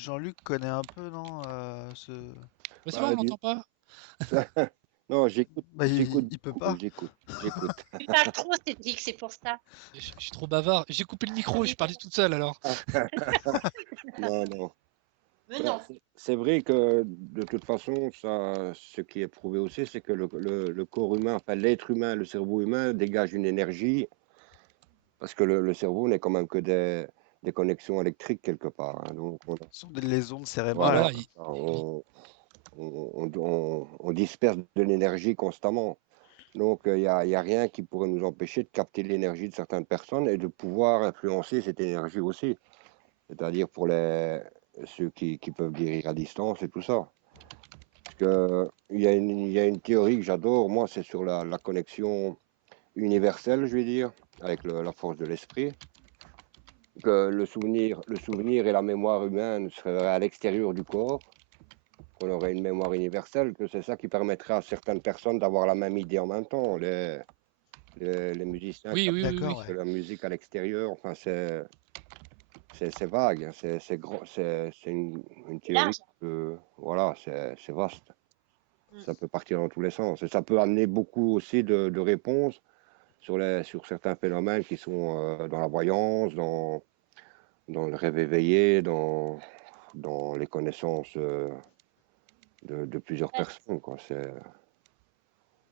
Jean-Luc connaît un peu, non, Mais c'est bon, on Bah, m'entend pas? non, j'écoute, Bah, j'écoute il peut beaucoup, pas. j'écoute. Tu parles trop, Cédric, c'est pour ça. Je suis trop bavard. J'ai coupé le micro, je Oui, parlais toute seule alors. Non, non. mais Ben, non. c'est vrai que de toute façon, ça, ce qui est prouvé aussi, c'est que le corps humain, enfin l'être humain, le cerveau humain dégage une énergie, parce que le cerveau n'est quand même que des connexions électriques quelque part, hein. Donc, Ce sont les ondes Ouais, cérébrales. voilà, voilà. on disperse de l'énergie constamment. Donc, il y a rien qui pourrait nous empêcher de capter l'énergie de certaines personnes et de pouvoir influencer cette énergie aussi. C'est-à-dire pour ceux qui peuvent guérir à distance et tout ça. Parce que, il y a une théorie que j'adore, moi, c'est sur la connexion universelle, je vais dire, avec la force de l'esprit. Que le souvenir et la mémoire humaine seraient à l'extérieur du corps, qu'on aurait une mémoire universelle, que c'est ça qui permettrait à certaines personnes d'avoir la même idée en même temps. Les musiciens Oui, oui, captent oui, D'accord, oui. ouais. de la musique à l'extérieur. Enfin, c'est vague, hein, c'est une C'est théorie large. voilà, c'est vaste. Mm. Ça peut partir dans tous les sens. Et ça peut amener beaucoup aussi de réponses sur certains phénomènes qui sont dans la voyance, dans le rêve éveillé, dans les connaissances de plusieurs Ouais. personnes, quoi. En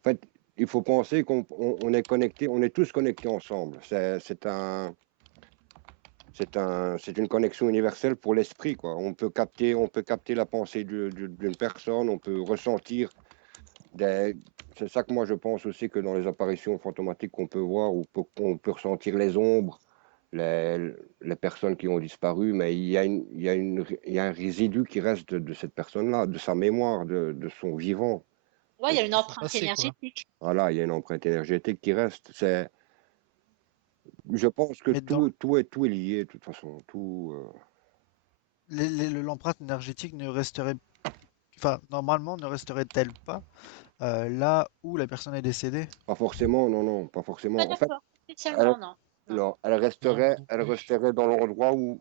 fait, il faut penser on est connectés, on est tous connectés ensemble. C'est une connexion universelle pour l'esprit, quoi. On peut capter la pensée d'une personne, on peut ressentir des. C'est ça que moi je pense aussi que dans les apparitions fantomatiques qu'on peut voir, on peut ressentir les ombres, les personnes qui ont disparu, mais il y a un résidu qui reste de cette personne-là, de sa mémoire, de son vivant. Ouais, il y Et a une Son empreinte passé, quoi. énergétique. voilà, il y a une empreinte énergétique qui reste. Je pense que Mais dans tout est lié, de toute façon. l'empreinte énergétique ne resterait, enfin, normalement, ne resterait-elle pas là où la personne est décédée? Pas forcément, non, non, pas Pas forcément. En fait, d'accord. elle, Spécialement, non. Non. non, Non, moi non elle plus. resterait dans l'endroit Ou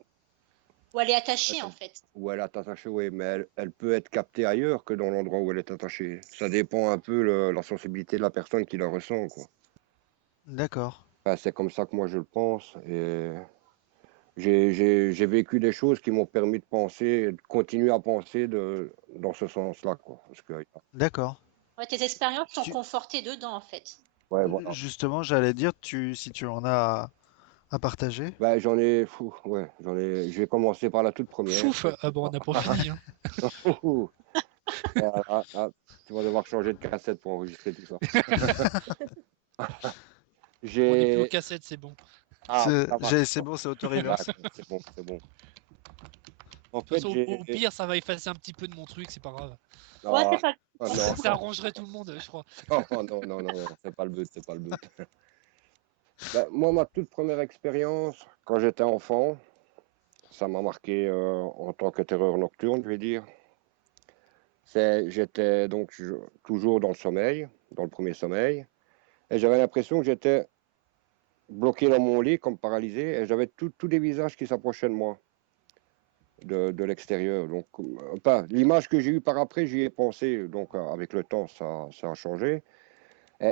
elle est attachée, en fait. où elle est attachée, oui, mais elle peut être captée ailleurs que dans l'endroit où elle est attachée. Ça dépend un peu la sensibilité de la personne qui la ressent, quoi. D'accord. Enfin, c'est comme ça que moi je le pense. Et j'ai vécu des choses qui m'ont permis de penser, de continuer à penser dans ce sens-là, quoi. Parce que, D'accord. Ouais, tes expériences sont Tu, confortées dedans, en fait. ouais, voilà. justement, j'allais dire, si tu en as à partager. Ben, je vais commencer par la toute première. Fouf! Ah bon, on n'a pas fini, hein. Tu vas devoir changer de cassette pour enregistrer tout ça. On n'est plus aux J'ai. cassettes, c'est bon. Ah, ça va. C'est bon, c'est auto-reverse. D'accord, c'est bon, c'est bon. En De toute fait, façon, j'ai. au pire, ça va effacer un petit peu de mon truc, c'est pas grave. Ouais, Ah, c'est pas ah, grave. non, Ça arrangerait tout le monde, je crois. non, non, non, non, non, c'est pas le but, c'est pas le but. Ben, moi, ma toute première expérience, quand j'étais enfant, ça m'a marqué en tant que terreur nocturne, je vais dire. J'étais donc toujours dans le sommeil, dans le premier sommeil, et j'avais l'impression que j'étais bloqué dans mon lit, comme paralysé, et j'avais tous des visages qui s'approchaient de moi, de l'extérieur. Donc, pas l'image que j'ai eue par après, j'y ai pensé. Donc, avec le temps, ça a changé.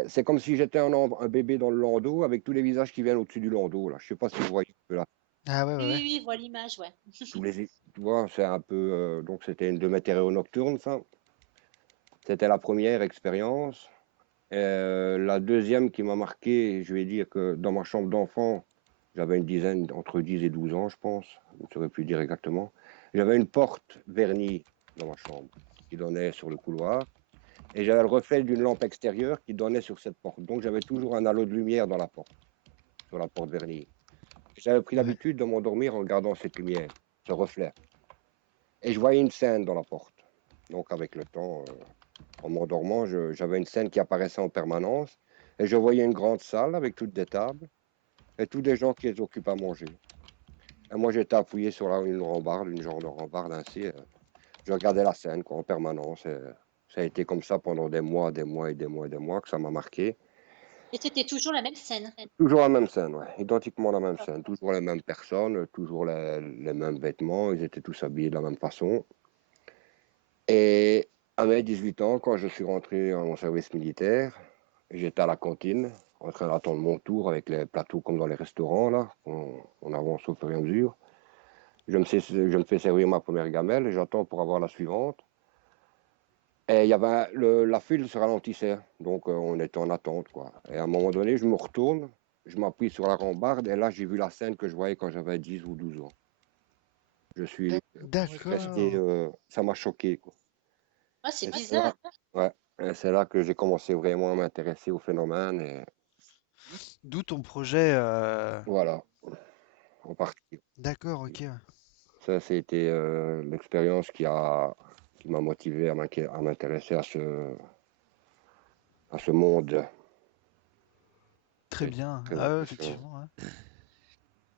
C'est comme si j'étais un bébé dans le landau, avec tous les visages qui viennent au-dessus du landau. Là, je sais pas si vous voyez un peu là. Ah ouais, Oui, ouais, oui, ouais. oui, je vois l'image, ouais. Tu vois, c'est un peu. Donc, c'était une de mes terreurs nocturnes, ça. C'était la première expérience. La deuxième qui m'a marqué, je vais dire que dans ma chambre d'enfant, j'avais une dizaine, entre 10 et 12 ans, je pense, je ne saurais plus dire exactement. J'avais une porte vernie dans ma chambre qui donnait sur le couloir et j'avais le reflet d'une lampe extérieure qui donnait sur cette porte. Donc j'avais toujours un halo de lumière dans la porte, sur la porte vernie. J'avais pris Ouais. l'habitude de m'endormir en regardant cette lumière, ce reflet. Et je voyais une scène dans la porte. Donc avec le temps, en m'endormant, j'avais une scène qui apparaissait en permanence et je voyais une grande salle avec toutes des tables et tous des gens qui les occupent à manger. Et moi, j'étais appuyé sur une rambarde, une genre de rambarde ainsi. Je regardais la scène quoi, en permanence. Et ça a été comme ça pendant des mois, des mois et des mois et des mois que ça m'a marqué. Et c'était toujours la même scène. Toujours la même scène, ouais. Identiquement la même scène. Toujours les mêmes personnes, toujours les mêmes vêtements. Ils étaient tous habillés de la même façon. Et à mes 18 ans, quand je suis rentré en mon service militaire, j'étais à la cantine, en train d'attendre mon tour avec les plateaux comme dans les restaurants, là. On avance au fur et à mesure. Je me fais servir ma première gamelle et j'attends pour avoir la suivante. Et il y avait la file se ralentissait, donc on était en attente, quoi. Et à un moment donné, je me retourne, je m'appuie sur la rambarde et là, j'ai vu la scène que je voyais quand j'avais 10 ou 12 ans. Je suis Ouais, resté, D'accord. ça m'a choqué, quoi. Ah, c'est Et c'est bizarre. là, ouais, et c'est là que j'ai commencé vraiment à m'intéresser au phénomène et D'où ton projet. voilà, en partie. D'accord, ok. Ça, c'était l'expérience qui m'a motivé à m'intéresser à ce monde. Ça Très a été bien. très Ah ouais, impressionnant. effectivement. Ouais.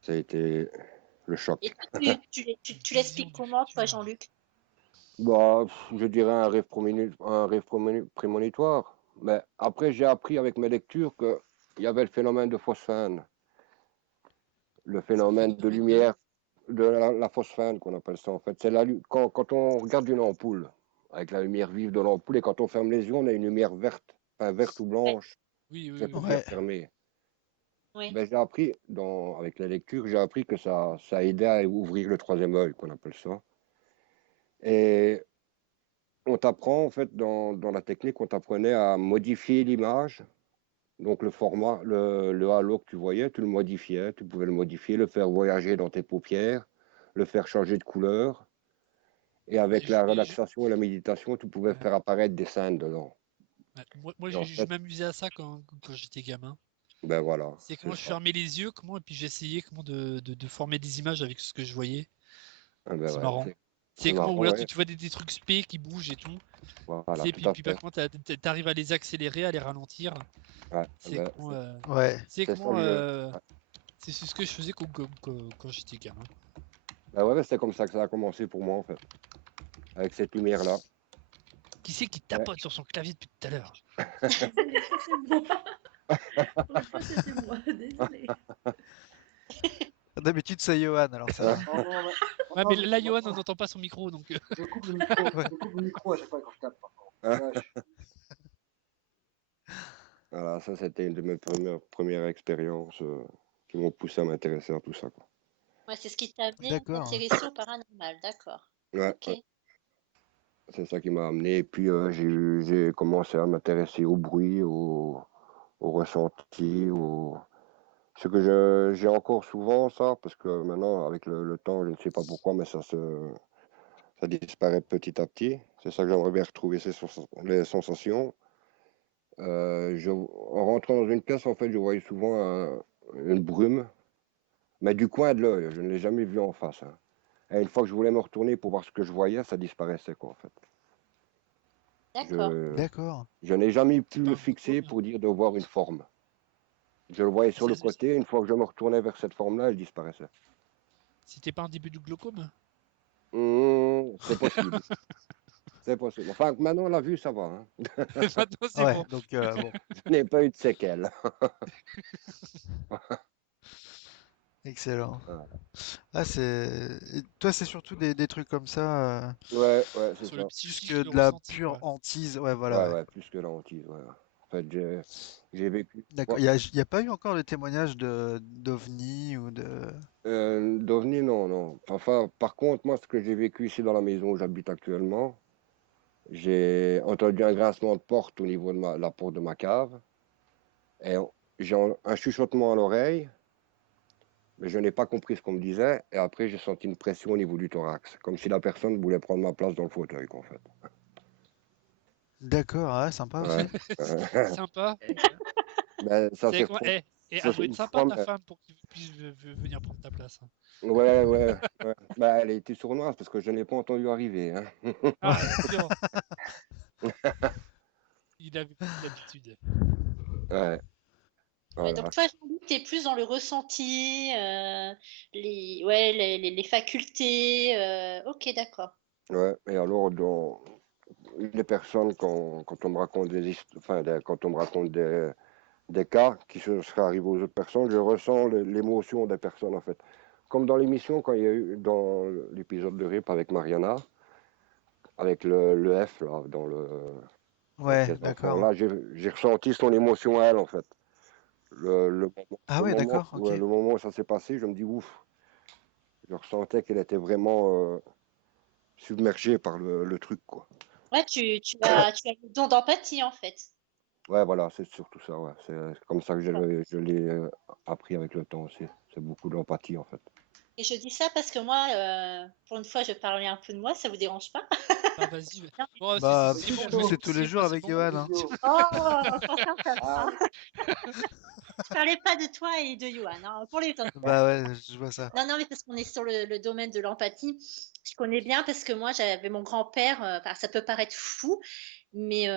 Ça a été le Et choc. toi, tu Vision l'expliques du comment, toi, futur. Jean-Luc? Bah, je dirais un rêve prémonitoire. Mais après, j'ai appris avec mes lectures qu'il y avait le phénomène de phosphène, le C'est le phénomène de phénomène de. lumière, de la phosphène qu'on appelle ça en fait. C'est quand on regarde une ampoule, avec la lumière vive de l'ampoule, et quand on ferme les yeux, on a une lumière verte, enfin verte ou Ouais, blanche, Oui, les oui, oui. paupières Ouais. fermées. oui. Ben, j'ai appris, avec la lecture, j'ai appris que ça aidait à ouvrir le troisième œil, qu'on appelle ça. Et on t'apprend, en fait, dans la technique, on t'apprenait à modifier l'image. Donc, le format, le halo que tu voyais, tu le modifiais. Tu pouvais le modifier, le faire voyager dans tes paupières, le faire changer de couleur. Et Ouais, avec la relaxation et la méditation, tu pouvais ouais, faire apparaître des scènes dedans. moi, Et en je fait, m'amusais à ça quand j'étais gamin. ben voilà, C'est c'est comment je ça. fermais les yeux, comment, et puis j'essayais comment de former des images avec ce que je voyais. Ah ben C'est ouais, marrant. c'est C'est comment, ou marrant, là, ouais. tu vois des trucs spé qui bougent et tout. Tu Voilà, sais, tout puis, à puis pas fait. comment t'arrives à les accélérer, à les ralentir. Ouais, C'est ben, comment, Ouais. c'est c'est ça comment, que je. Ouais. c'est ce que je faisais quand j'étais gamin. Ben ouais, c'est comme ça que ça a commencé pour moi, en fait, avec cette lumière-là. Qui c'est qui Ouais. tapote sur son clavier depuis tout à l'heure? C'est moi. Franchement, c'était moi. Désolée. D'habitude, c'est Johan, alors ça va. Non, non, Ouais, mais non, là, Johan, on n'entend pas son micro, donc. je coupe le micro. Ouais. Je coupe le micro à chaque fois quand je tape, par contre. Hein. Lâche. Voilà, ça, c'était une de mes premières expériences qui m'ont poussé à m'intéresser à tout ça, quoi. Ouais, c'est ce qui t'a amené à D'accord. t'intéresser au paranormal, d'accord. Ouais, Ok. ouais, c'est ça qui m'a amené. Et puis, j'ai commencé à m'intéresser au bruit, au ressenti, ce que j'ai encore souvent, ça, parce que maintenant, avec le temps, je ne sais pas pourquoi, mais ça disparaît petit à petit. C'est ça que j'aimerais bien retrouver, les sensations. En rentrant dans une pièce, en fait, je voyais souvent une brume, mais du coin de l'œil. Je ne l'ai jamais vu en face, hein. Et une fois que je voulais me retourner pour voir ce que je voyais, ça disparaissait, quoi, en fait. D'accord. Je, D'accord. je n'ai jamais pu C'est pas le un fixer glaucome. pour dire de voir une forme. Je le voyais sur le côté. Une fois que je me retournais vers cette forme-là, elle disparaissait. C'était pas un début du glaucome? C'est possible. C'est possible. Enfin, maintenant, la vue, ça va, hein. Maintenant, c'est Ouais, bon. donc bon, Je n'ai pas eu de séquelles. excellent. Voilà. Ah, et toi, c'est surtout des trucs comme ça, Ouais, ouais, c'est Sur le ça. plus psychique, que le de la ressenti, pure quoi. hantise. Ouais, voilà, Ouais, ouais. ouais, plus que la hantise, ouais. En fait, j'ai vécu. D'accord. Ouais, Il y a pas eu encore de témoignages d'OVNI ou de. d'OVNI, non, non. Enfin, par contre, moi, ce que j'ai vécu ici dans la maison où j'habite actuellement, j'ai entendu un grincement de porte au niveau de la porte de ma cave. Et j'ai un chuchotement à l'oreille, mais je n'ai pas compris ce qu'on me disait. Et après, j'ai senti une pression au niveau du thorax, comme si la personne voulait prendre ma place dans le fauteuil, quoi, en fait. D'accord, ah, sympa aussi. Ouais. Sympa. Ben, ça C'est s'est quoi? ça, Elle doit c'est être une sympa, fois, ta femme, pour qu'il puisse venir prendre ta place, hein. ouais, ouais, ouais. Bah, elle a été sournoise parce que je n'ai pas entendu arriver, hein. Ah, bien. Il avait pris l'habitude. Ouais, Ouais, voilà. donc toi, Jean-Luc, t'es plus dans le ressenti, ouais, les facultés. Ok, d'accord. Ouais. Et alors, les personnes, quand on me raconte quand on me raconte des cas qui se seraient arrivés aux autres personnes, je ressens l'émotion des personnes en fait. Comme dans l'émission, quand il y a eu dans l'épisode de RIP avec Mariana, avec le F là, dans la Ouais, pièce d'enfant, d'accord. là j'ai ressenti son émotion à elle en fait. Ah ouais, d'accord, ok. Le moment où ça s'est passé, je me dis ouf, je ressentais qu'elle était vraiment submergée par le truc quoi. Ouais, tu as le don d'empathie, en fait. Ouais, voilà, c'est surtout ça, ouais. C'est comme ça que je l'ai appris avec le temps aussi. C'est beaucoup d'empathie en fait. Et je dis ça parce que moi, pour une fois, je parlais un peu de moi, ça vous dérange pas? Ah, vas-y. Non, Bon, Bah, c'est bon, nous, c'est tous les c'est jours moi, c'est avec bon. Johan, hein. Oh, franchement, ça Ah, va. Je parlais pas de toi et de Johan, hein, pour les autres. Bah ouais, je vois ça. Non, mais parce qu'on est sur le domaine de l'empathie. Je connais bien parce que moi, j'avais mon grand-père, enfin, ça peut paraître fou, mais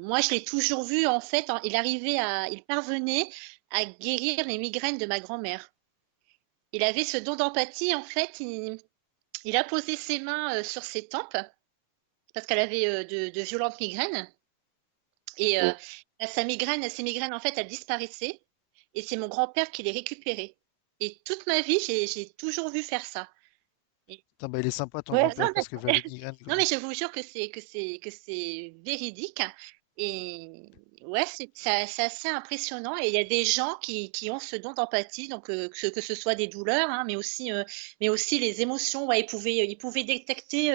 moi, je l'ai toujours vu, en fait, il parvenait à guérir les migraines de ma grand-mère. Il avait ce don d'empathie, en fait, il a posé ses mains sur ses tempes parce qu'elle avait de violentes migraines. Et Mm. ses migraines, en fait, elles disparaissaient. Et c'est mon grand-père qui les récupérait. Et toute ma vie, j'ai toujours vu faire ça. Et- Putain, bah il est sympa ton Ouais, non, grand-père mais, parce que vers les migraines, non, quoi. mais je vous jure que c'est véridique. Et ouais, c'est assez impressionnant. Et il y a des gens qui ont ce don d'empathie, donc que ce soit des douleurs, hein, mais aussi les émotions. Ouais, il pouvait détecter,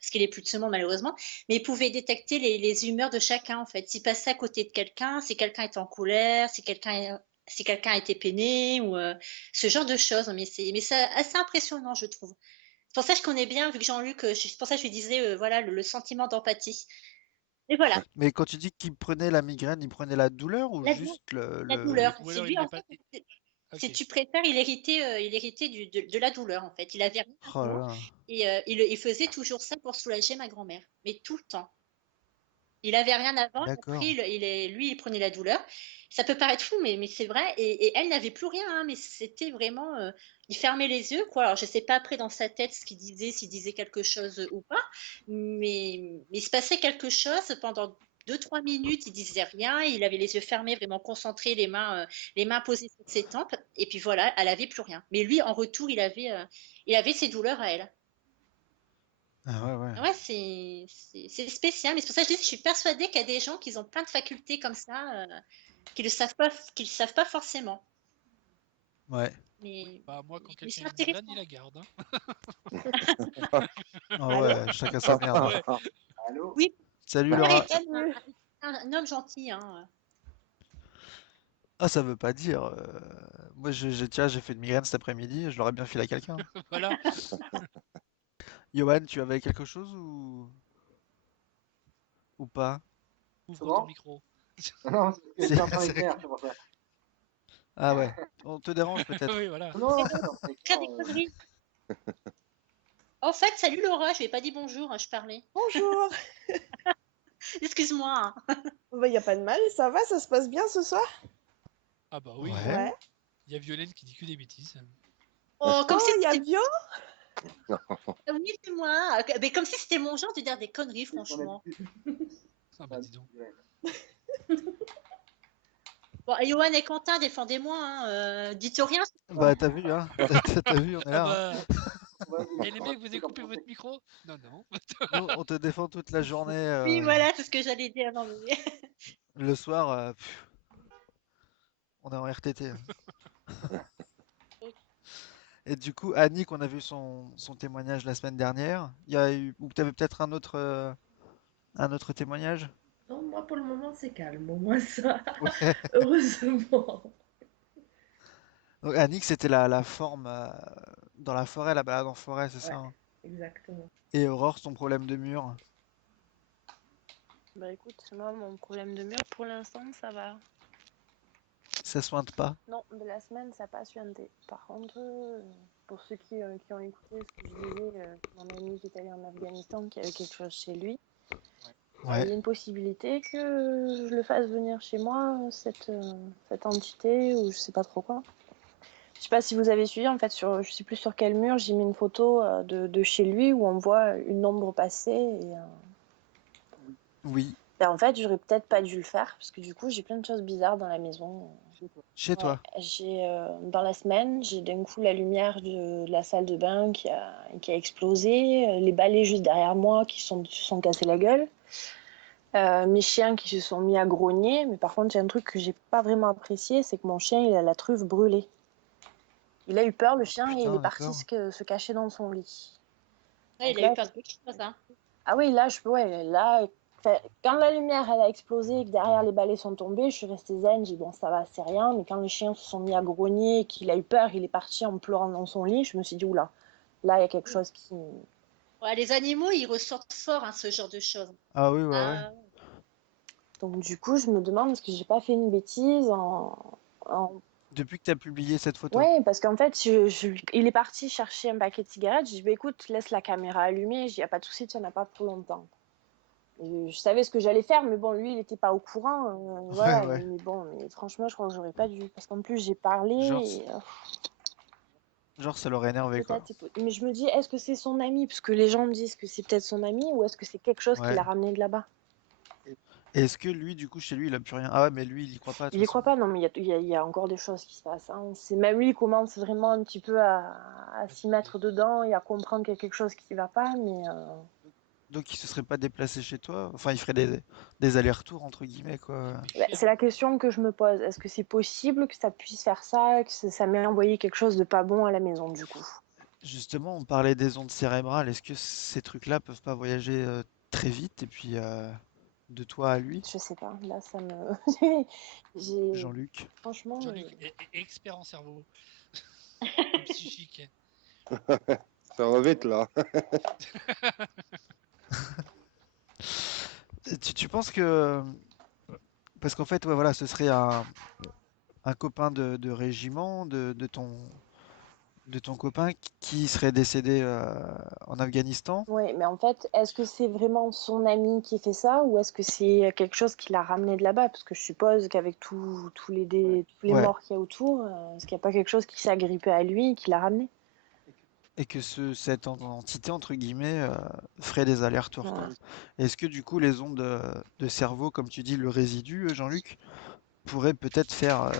parce qu'il est plus de ce monde malheureusement, mais il pouvait détecter les humeurs de chacun en fait. S'il passait à côté de quelqu'un, si quelqu'un était en colère, si quelqu'un était peiné ou ce genre de choses. Mais c'est assez impressionnant, je trouve. C'est pour ça que je connais bien, vu que Jean-Luc, c'est pour ça que je lui disais, voilà, le sentiment d'empathie. Et voilà. Mais quand tu dis qu'il prenait la migraine, il prenait la douleur ou La, dou- juste le, la le... douleur. Ou C'est alors lui, il en n'est pas. fait, si Ok. tu préfères, il héritait de la douleur, en fait. Il avait rien Oh là avant là. et il faisait toujours ça pour soulager ma grand-mère. Mais tout le temps. Il avait rien avant et après, D'accord. lui, il prenait la douleur. Ça peut paraître fou, mais c'est vrai. Et elle n'avait plus rien, hein, mais c'était vraiment. Il fermait les yeux, quoi. Alors, je sais pas après dans sa tête ce qu'il disait, s'il disait quelque chose ou pas, mais il se passait quelque chose pendant 2, 3 minutes. Il disait rien. Il avait les yeux fermés, vraiment concentrés, les mains posées sur ses tempes. Et puis voilà, elle avait plus rien. Mais lui, en retour, il avait ses douleurs à elle. Ah ouais, ouais. Ouais, c'est spécial, mais c'est pour ça que je dis, je suis persuadée qu'il y a des gens qui ont plein de facultés comme ça, qu'ils le savent pas forcément. Ouais. Mais, Bah, moi, quand mais quelqu'un c'est a une migraine, il intéressant. la garde, hein. Ah Allô? ouais, chacun sa merde, hein. Ouais. allô? Oui, Salut mon père Laura. est salut. un homme gentil, hein. Ah, ça veut pas dire. Moi, tiens, j'ai fait une migraine cet après-midi, je l'aurais bien filé à quelqu'un. Voilà. Johan, tu avais quelque chose ou pas? Ouvre ton Comment? micro. Non, c'est parce que C'est- j'étais en train c'est- d'écrire, c'est pour ça. Ah ouais. On te dérange peut-être? Oui, voilà. Non, Mais non, donc, j'étais en train faire d'écrire. des conneries. En fait, salut Laura, je lui ai pas dit bonjour, hein, je parlais. Bonjour. Excuse-moi, hein. Il n'y a pas de mal, ça va, ça se passe bien ce soir? Ah bah oui, Ouais. Ouais. il y a Violaine qui dit que des bêtises. Oh, comme si Oh, il y a c'était. Bio? Oui, c'est moi. Mais comme si c'était mon genre de dire des conneries, C'est son franchement. habitude. Ah bah dis donc. Bon, et Johan et Quentin, défendez-moi, hein, dites rien. Bah t'as vu, hein? T'as vu, on est Ah là, hein? bah. Vas-y, Et les on va mecs, vous avez essayer comme coupé ça. votre micro? Non, non. Nous, on te défend toute la journée. Oui, voilà, c'est ce que j'allais dire. Non, mais... Le soir, on est en RTT, hein. Et du coup, Annick, on a vu son témoignage la semaine dernière. Il y a eu, ou t'avais peut-être un autre témoignage? Non, moi pour le moment c'est calme, au moins ça, Ouais. heureusement. Donc, Annick, c'était la forme dans la forêt, la balade en forêt, c'est ça, Ouais, hein? exactement. Et Aurore, son problème de mur. Bah écoute, moi, mon problème de mur, pour l'instant, ça va. Ça sointe pas. Non, de la semaine, ça n'a pas suinté. Par contre, pour ceux qui ont écouté ce que je disais, mon ami qui est allé en Afghanistan, qui avait quelque chose chez lui, il y a Ouais. une possibilité que je le fasse venir chez moi, cette entité, ou je sais pas trop quoi. Je sais pas si vous avez suivi, en fait, je sais plus sur quel mur, j'ai mis une photo de chez lui où on voit une ombre passer. Et, Oui. Ben, en fait, j'aurais peut-être pas dû le faire parce que du coup, j'ai plein de choses bizarres dans la maison. Chez Ouais, toi? dans la semaine, j'ai d'un coup la lumière de la salle de bain qui a explosé, les balais juste derrière moi se sont cassés la gueule, mes chiens qui se sont mis à grogner, mais par contre, il y a un truc que j'ai pas vraiment apprécié, c'est que mon chien, il a la truffe brûlée. Il a eu peur, le chien, et il Putain, est parti d'accord. se cacher dans son lit. Ouais, Donc il a eu là, peur de beaucoup de choses, hein. ah oui, là, enfin, quand la lumière elle a explosé et que derrière les balais sont tombés, je suis restée zen, j'ai dit bon, ça va, c'est rien. Mais quand les chiens se sont mis à grogner et qu'il a eu peur, il est parti en pleurant dans son lit, je me suis dit oula, là, il y a quelque chose qui. Ouais, les animaux, ils ressortent fort, hein, ce genre de choses. Ah oui, ouais, ouais. Ah, Donc, du coup, je me demande est-ce que j'ai pas fait une bêtise en- Depuis que tu as publié cette photo. Ouais, parce qu'en fait, il est parti chercher un paquet de cigarettes. Je dis bah, écoute, laisse la caméra allumée. Je dis y a pas de souci, tu n'en as pas pour longtemps. Et je savais ce que j'allais faire, mais bon, lui, il n'était pas au courant. Ouais, Voilà, ouais. mais bon, mais franchement, je crois que j'aurais pas dû. Parce qu'en plus, j'ai parlé, Genre, et, ça l'aurait énervé, quoi. peut-être, mais je me dis, est-ce que c'est son ami? Parce que les gens me disent que c'est peut-être son ami, ou est-ce que c'est quelque chose qui Ouais. l'a ramené de là-bas? Et est-ce que lui, du coup, chez lui, il a plus rien? Ah ouais, mais lui, il y croit pas, de Il toute y façon. croit pas, non, mais il y a encore des choses qui se passent, hein. C'est même lui qui commence vraiment un petit peu à s'y mettre dedans et à comprendre qu'il y a quelque chose qui va pas, mais Donc, il se serait pas déplacé chez toi? Enfin, il ferait des allers-retours, entre guillemets, quoi. c'est la question que je me pose. Est-ce que c'est possible que ça puisse faire ça, que ça m'ait envoyé quelque chose de pas bon à la maison, du coup? Justement, on parlait des ondes cérébrales. Est-ce que ces trucs-là peuvent pas voyager très vite et puis de toi à lui, Je sais pas, là, ça me. J'ai. Jean-Luc? Franchement. Jean-Luc est expert en cerveau et psychique. Ça va vite là. Tu penses que... Parce qu'en fait, ouais, voilà, ce serait un copain de régiment de ton copain qui serait décédé en Afghanistan. Ouais, mais en fait, est-ce que c'est vraiment son ami qui fait ça ou est-ce que c'est quelque chose qui l'a ramené de là-bas? Parce que je suppose qu'avec tous les Ouais. morts qu'il y a autour, est-ce qu'il n'y a pas quelque chose qui s'est agrippé à lui et qui l'a ramené? Et que cette entité, entre guillemets, ferait des allers-retours, quoi. Ouais. Est-ce que du coup, les ondes de cerveau, comme tu dis, le résidu, Jean-Luc, pourraient peut-être faire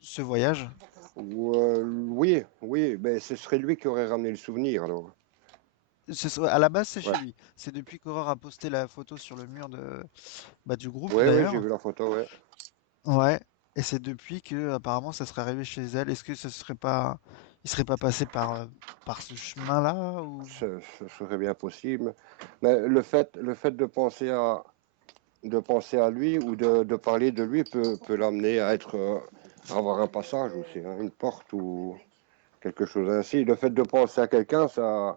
ce voyage? Oui, oui, ben, ce serait lui qui aurait ramené le souvenir alors. À la base, c'est Ouais, chez lui. C'est depuis qu'Aurore a posté la photo sur le mur du groupe, ouais, ouais, j'ai d'ailleurs. vu la photo, ouais. Ouais. Et c'est depuis que, apparemment, ça serait arrivé chez elle. Est-ce que il serait pas passé par ce chemin-là ou... Ce serait bien possible. Mais le fait de penser à lui ou de parler de lui peut l'amener à être, à avoir un passage aussi, hein, une porte ou quelque chose ainsi. Le fait de penser à quelqu'un, ça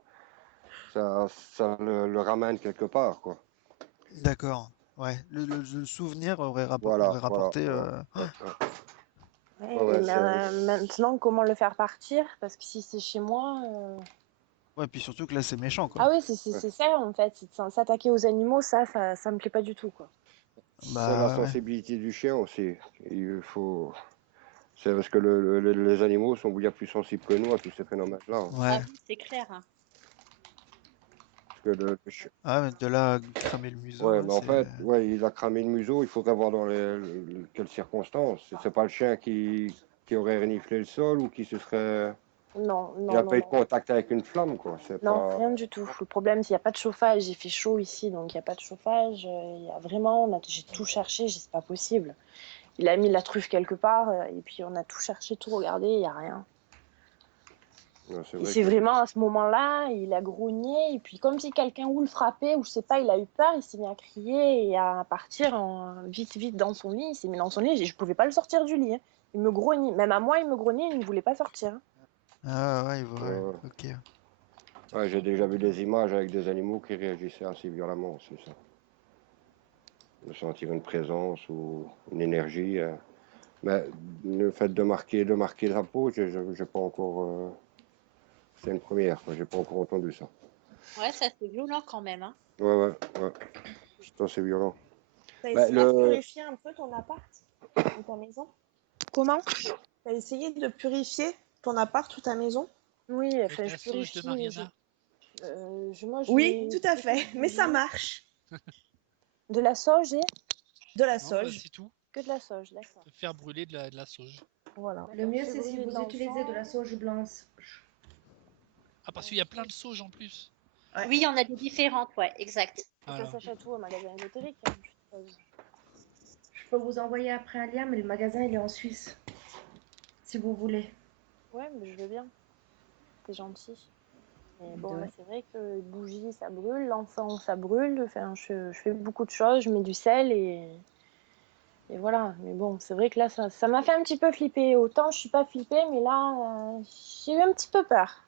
le ramène quelque part, quoi. D'accord. Ouais. Le souvenir Voilà, aurait voilà, rapporté. voilà. Ouais, ouais. Ouais, Ouais, ouais, maintenant, comment le faire partir? Parce que si c'est chez moi. Ouais, puis surtout que là, c'est méchant, Ah quoi. oui, ouais. c'est ça en fait, c'est de s'attaquer aux animaux, ça me plaît pas du tout, quoi. C'est la Bah ouais. sensibilité du chien aussi. Il faut. C'est parce que les animaux sont bien plus sensibles que nous à tous ces phénomènes-là, hein. ah Ouais. oui, c'est clair, hein. Parce que le chien. Ah, mais de là à cramer le museau, Ouais, ouais, mais en c'est. fait, ouais, il a cramé le museau. Il faudrait voir dans quelles circonstances. C'est pas le chien qui aurait reniflé le sol ou qui se serait. Non, Il non, n'a non, pas eu de non. contact avec une flamme, quoi. C'est Non, pas. rien du tout. Le problème, c'est qu'il n'y a pas de chauffage. Il fait chaud ici, donc il n'y a pas de chauffage. Il y a vraiment, j'ai tout cherché, c'est pas possible. Il a mis la truffe quelque part, et puis on a tout cherché, tout regardé, il n'y a rien. Ouais, c'est Et vrai c'est que. vraiment à ce moment-là, il a grogné, et puis comme si quelqu'un ou le frappait, ou je sais pas, il a eu peur, il s'est mis à crier et à partir vite, vite dans son lit. Il s'est mis dans son lit, et je pouvais pas le sortir du lit, hein. Il me grognait, même à moi, il me grognait, il ne voulait pas sortir, hein. Ah ouais, ouais. euh, Ok. ouais, j'ai déjà vu des images avec des animaux qui réagissaient assez violemment, c'est ça. De sentir une présence ou une énergie. Mais le fait de marquer la peau, j'ai pas encore. C'est une première, quoi. J'ai pas encore entendu ça. Ouais, ça c'est violent quand même, hein. Ouais, ouais, ouais. C'est assez violent. T'as Bah, essayé de le... purifier un peu ton appart ou ta maison? Comment? T'as essayé de purifier ton appart ou ta maison? Oui, Avec enfin, je la sauge de purifie. Mariana. Moi, je Oui, mets tout à beaucoup fait, mais ça d'huile. marche. De la sauge et De la Non, sauge. c'est tout. que de la sauge, d'accord. Faire brûler de la sauge. Voilà. Le mieux, Fait c'est si brûler de vous utilisez de la l'encens. sauge blanche. Ah, parce qu'il y a plein de sauge en plus. Ouais. Oui, il y en a des différentes, ouais, exact. Et ça Voilà. s'achète où au magasin ésotérique, hein, je suppose. Je peux vous envoyer après un lien, mais le magasin, il est en Suisse. Si vous voulez. Ouais, mais je veux bien. C'est gentil. Mais bon, De- là, c'est vrai que bougie, ça brûle, l'encens, ça brûle. Enfin, je fais beaucoup de choses, je mets du sel et voilà. Mais bon, c'est vrai que là, ça m'a fait un petit peu flipper. Autant je suis pas flippée, mais là, j'ai eu un petit peu peur.